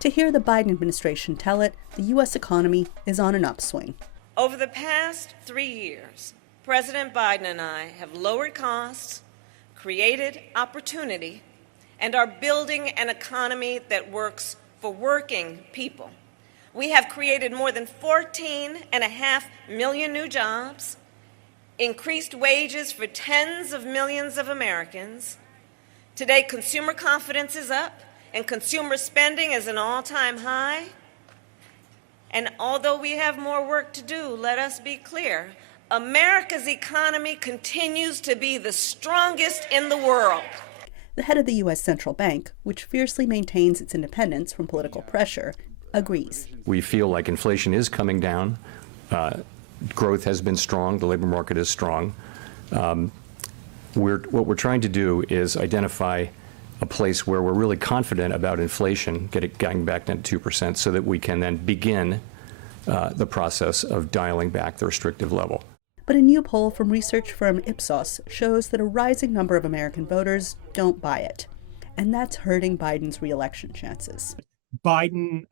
To hear the Biden administration tell it, the U.S. economy is on an upswing. Over the past 3 years, President Biden and I have lowered costs, created opportunity, and are building an economy that works for working people. We have created more than 14.5 million new jobs, increased wages for tens of millions of Americans. Today, consumer confidence is up, and consumer spending is an all-time high. And although we have more work to do, let us be clear, America's economy continues to be the strongest in the world. The head of the U.S. Central Bank, which fiercely maintains its independence from political pressure, agrees. We feel like inflation is coming down. Growth has been strong. The labor market is strong. What we're trying to do is identify a place where we're really confident about inflation getting back to 2% so that we can then begin the process of dialing back the restrictive level. But a new poll from research firm Ipsos shows that a rising number of American voters don't buy it. And that's hurting Biden's re-election chances. Biden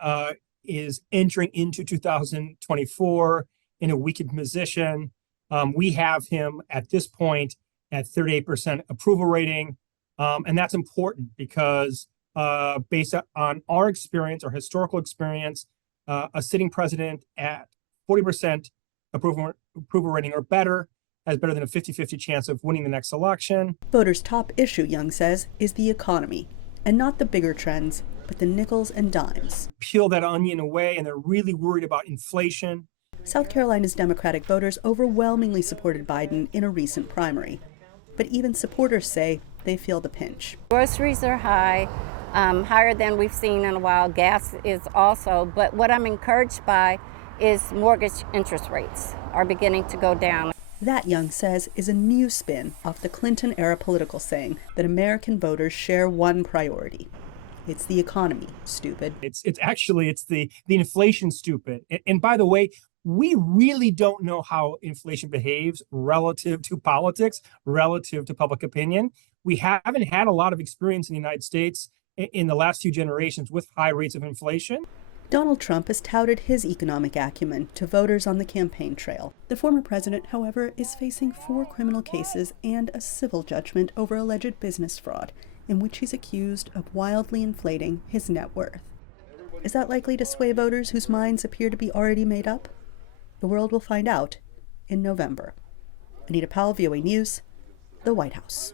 is entering into 2024 in a weakened position. We have him at this point at 38% approval rating. And that's important because based on our experience, our historical experience, a sitting president at 40% approval rating or better has better than a 50-50 chance of winning the next election. Voters' top issue, Young says, is the economy, and not the bigger trends, but the nickels and dimes. Peel that onion away, and they're really worried about inflation. South Carolina's Democratic voters overwhelmingly supported Biden in a recent primary. But even supporters say they feel the pinch. Groceries are high, higher than we've seen in a while. Gas is also, but what I'm encouraged by is mortgage interest rates are beginning to go down. That, Young says, is a new spin off the Clinton-era political saying that American voters share one priority. It's the economy, stupid. It's the inflation, stupid. And by the way, we really don't know how inflation behaves relative to politics, relative to public opinion. We haven't had a lot of experience in the United States in the last few generations with high rates of inflation. Donald Trump has touted his economic acumen to voters on the campaign trail. The former president, however, is facing 4 criminal cases and a civil judgment over alleged business fraud, in which he's accused of wildly inflating his net worth. Is that likely to sway voters whose minds appear to be already made up? The world will find out in November. Anita Powell, VOA News, the White House.